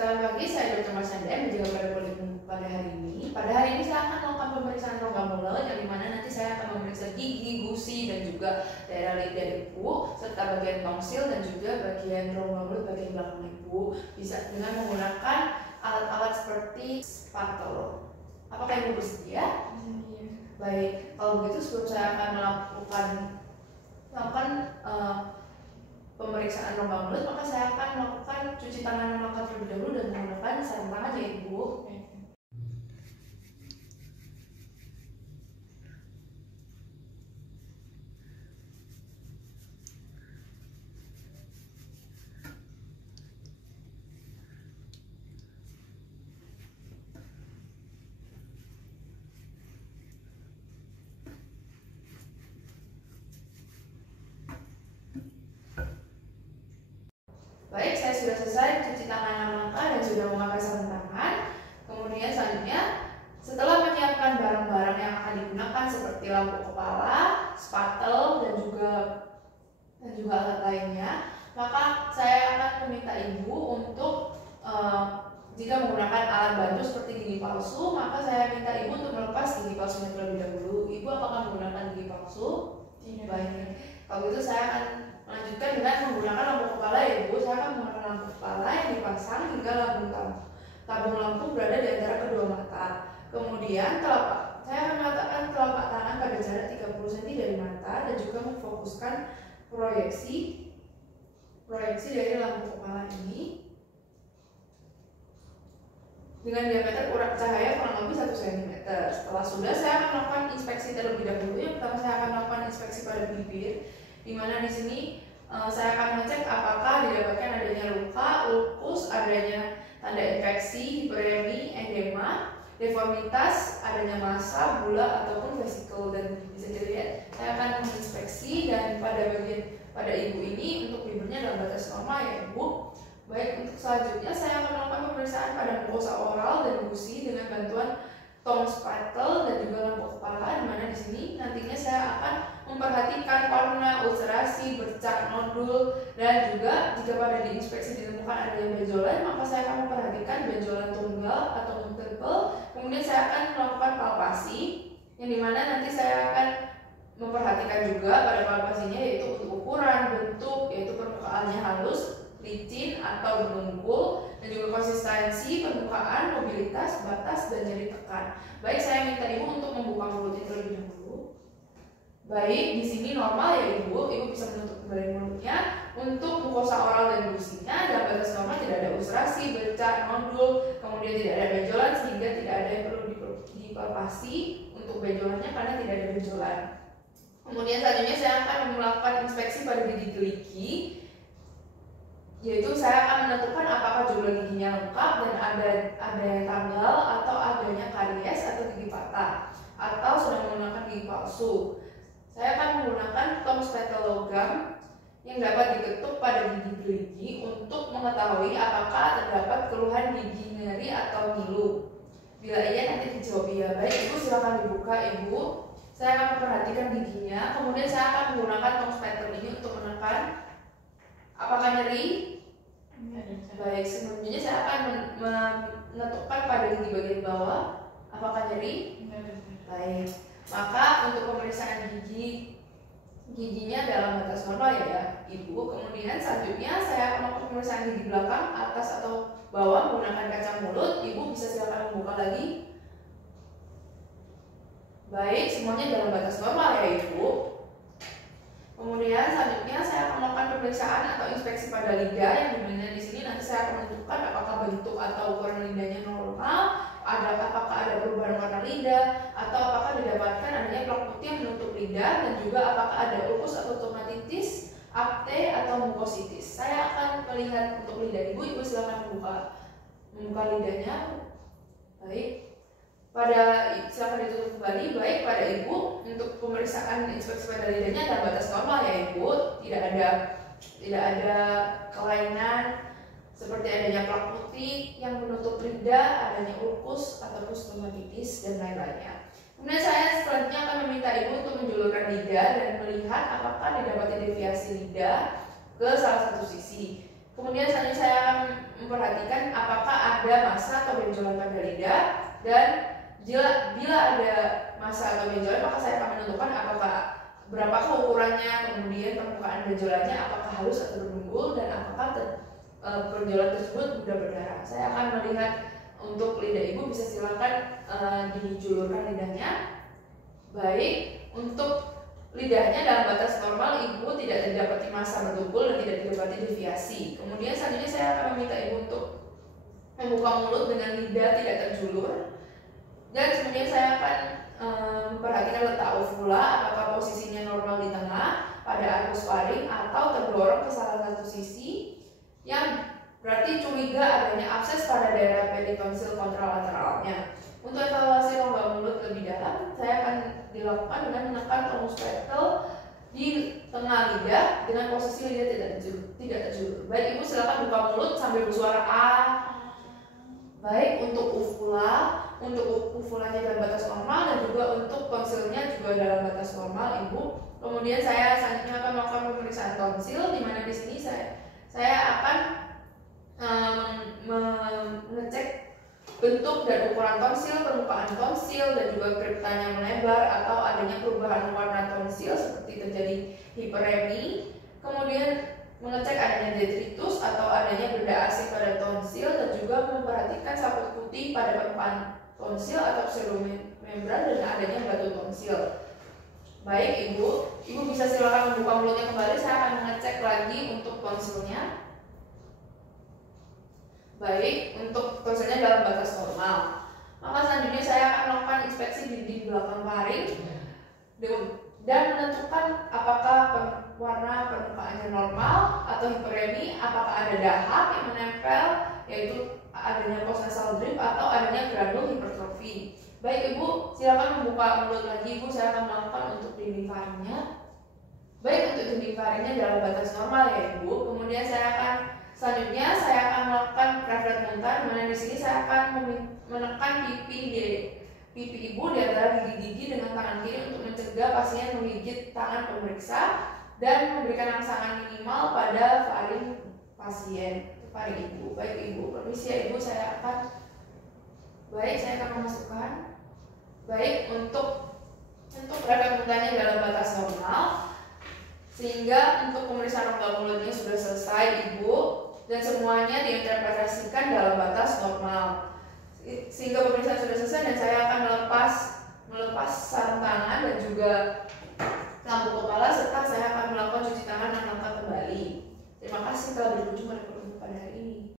Selamat pagi, saya Dr. Marsanda yang menjaga pada politik pada hari ini. Pada hari ini saya akan melakukan pemeriksaan rongga mulut, yang dimana nanti saya akan memeriksa gigi, gusi, dan juga daerah lidah ibu, serta bagian tongsil dan juga bagian rongga mulut bagian belakang ibu, bisa dengan menggunakan alat-alat seperti spatula. Apakah ibu bersedia? Baik, kalau begitu sebelum saya akan melakukan pemeriksaan rongga mulut, maka saya akan melakukan cuci tangan yang lengkap terlebih dahulu dan menggunakan sarung tangan ya ibu. Baik, saya sudah selesai cuci tangan yang lengkap dan sudah memakai sarung tangan. Kemudian selanjutnya, setelah menyiapkan barang-barang yang akan digunakan seperti lampu kepala, spatel, dan juga alat lainnya, maka saya akan meminta ibu untuk jika menggunakan alat bantu seperti gigi palsu, maka saya minta ibu untuk melepas gigi palsunya terlebih dahulu. Ibu apakah menggunakan gigi palsu? Tidak. Baik. Kalau gitu saya akan lanjutkan dengan menggunakan lampu kepala ya ibu. Saya akan menggunakan lampu kepala yang dipasang hingga tabung lampu berada di antara kedua mata. Kemudian saya akan meletakkan telapak tangan pada jarak 30 cm dari mata dan juga memfokuskan proyeksi dari lampu kepala ini dengan diameter urat cahaya kurang lebih 1 cm. Setelah sudah, saya akan melakukan inspeksi terlebih dahulu. Yang pertama saya akan melakukan inspeksi pada bibir, di mana di sini saya akan mengecek apakah didapatkan adanya luka, ulkus, adanya tanda infeksi, hiperemi, edema, deformitas, adanya massa, bula ataupun vesikel. Dan bisa dilihat saya akan menginspeksi, dan pada ibu ini untuk bibirnya dalam batas normal ya ibu. Baik, untuk selanjutnya saya akan melakukan pemeriksaan pada mukosa oral dan gusi dengan bantuan tong spatel dan juga lampu kepala, di mana di sini nantinya saya akan memperhatikan warna, ulcerasi, bercak, nodul, dan juga jika pada diinspeksi ditemukan adanya benjolan, maka saya akan memperhatikan benjolan tunggal atau multiple. Kemudian saya akan melakukan palpasi, yang dimana nanti saya akan memperhatikan juga pada palpasinya yaitu untuk ukuran, bentuk, yaitu permukaannya halus, licin atau berdengkul, dan juga konsistensi, permukaan, mobilitas, batas, dan nyeri tekan. Baik, saya minta ibu untuk membuka mulutnya terlebih dahulu. Baik, di sini normal ya ibu. Ibu bisa menutup kembali mulutnya. Untuk mukosa oral dan gusinya dalam batas normal, tidak ada ulcerasi, bercak, nodul, kemudian tidak ada benjolan sehingga tidak ada yang perlu dipalpasi untuk benjolannya karena tidak ada benjolan. Kemudian selanjutnya saya akan melakukan inspeksi pada gigi geligi, yaitu saya akan menentukan apakah jumlah giginya lengkap dan ada tanggal atau adanya karies atau gigi patah atau sudah menggunakan gigi palsu. Saya akan menggunakan tong spatel logam yang dapat diketuk pada gigi geligi untuk mengetahui apakah terdapat keluhan gigi nyeri atau ngilu. Bila iya, nanti dijawab iya. Baik ibu, silakan dibuka ibu. Saya akan memperhatikan giginya. Kemudian saya akan menggunakan tong spatel ini untuk menekan apakah nyeri. Baik, selanjutnya saya akan menentukan pada gigi bagian bawah apakah nyeri. Baik, maka untuk pemeriksaan giginya dalam batas normal ya ibu. Kemudian selanjutnya saya akan melakukan pemeriksaan gigi belakang, atas atau bawah menggunakan kaca mulut. Ibu bisa silakan membuka lagi. Baik, semuanya dalam batas normal ya ibu. Kemudian selanjutnya saya akan melakukan pemeriksaan atau inspeksi pada lidah, yang dimana di sini nanti saya akan menentukan apakah bentuk atau ukuran lidahnya normal, apakah ada perubahan warna lidah, atau apakah didapatkan adanya plak putih yang menutup lidah, dan juga apakah ada ulkus atau stomatitis, akte atau mukositis. Saya akan melihat untuk lidah ibu. Ibu silakan membuka lidahnya. Baik. Silakan ditutup kembali. Baik, pada ibu untuk pemeriksaan inspeksi pada lidahnya dalam batas normal ya ibu. Tidak ada kelainan seperti adanya plak putih yang menutup lidah, adanya ulkus ataupun stomatitis dan lain-lainnya. Kemudian saya selanjutnya akan meminta ibu untuk menjulurkan lidah dan melihat apakah didapati deviasi lidah ke salah satu sisi. Kemudian selanjutnya saya akan memperhatikan apakah ada massa atau benjolan pada lidah, dan bila ada massa atau benjolan maka saya akan menentukan apakah berapakah ukurannya, kemudian permukaan benjolannya apakah halus atau berdunggul, dan apakah benjolan tersebut mudah berdarah. Saya akan melihat untuk lidah ibu, bisa silakan dijulurkan lidahnya. Baik, untuk lidahnya dalam batas normal, ibu tidak didapati massa bertumpul dan tidak didapati deviasi. Kemudian selanjutnya saya akan meminta ibu untuk membuka mulut dengan lidah tidak terjulur, dan kemudian saya akan memperhatikan letak uvula, apakah posisinya normal di tengah pada arkus faring atau terdorong ke salah satu sisi, yang berarti curiga adanya abses pada daerah peritonsil kontralateralnya. Untuk evaluasi rongga mulut lebih dalam, saya akan dilakukan dengan menekan tonus rectal di tengah lidah dengan posisi lidah tidak terjulur. Baik, ibu silakan buka mulut sambil bersuara A. Baik, untuk uvulanya dalam batas normal, dan juga untuk tonsilnya juga dalam batas normal, ibu. Kemudian saya selanjutnya akan melakukan pemeriksaan tonsil, di mana di sini saya akan mengecek bentuk dan ukuran tonsil, permukaan tonsil, dan juga kriptanya melebar atau adanya perubahan warna tonsil seperti terjadi hiperemi. Kemudian mengecek adanya detritus atau adanya benda asing pada tonsil, dan juga memperhatikan saput putih pada permukaan tonsil atau pseudomembran dan adanya batu tonsil. Baik, ibu bisa silakan membuka mulutnya kembali. Saya akan mengecek lagi untuk tonsilnya. Baik, untuk tonsilnya dalam batas normal. Maka selanjutnya saya akan melakukan inspeksi di belakang faring dan menentukan apakah warna permukaannya normal atau hiperemi, apakah ada dahak yang menempel, yaitu adanya postnasal drip atau adanya granul hipertrofi. Baik, ibu silakan membuka mulut lagi, ibu. Saya akan melakukan untuk dinding faringnya. Baik, untuk dinding faringnya dalam batas normal ya ibu. Kemudian selanjutnya saya akan melakukan refleks muntah, dimana di sini saya akan menekan pipi ibu di antara gigi-gigi dengan tangan kiri untuk mencegah pasien menggigit tangan pemeriksa dan memberikan rangsangan minimal pada faring pasien, faring ibu. Baik ibu, permisi ya ibu, saya akan memasukkan. Baik, untuk refleks muntahnya dalam batas normal, sehingga untuk pemeriksaan rongga mulutnya sudah selesai ibu, dan semuanya diinterpretasikan dalam batas normal. Sehingga pemeriksaan sudah selesai, dan saya akan melepas sarung tangan dan juga lampu kepala, serta saya akan melakukan cuci tangan dan langkah kembali. Terima kasih telah berkunjung pada hari ini.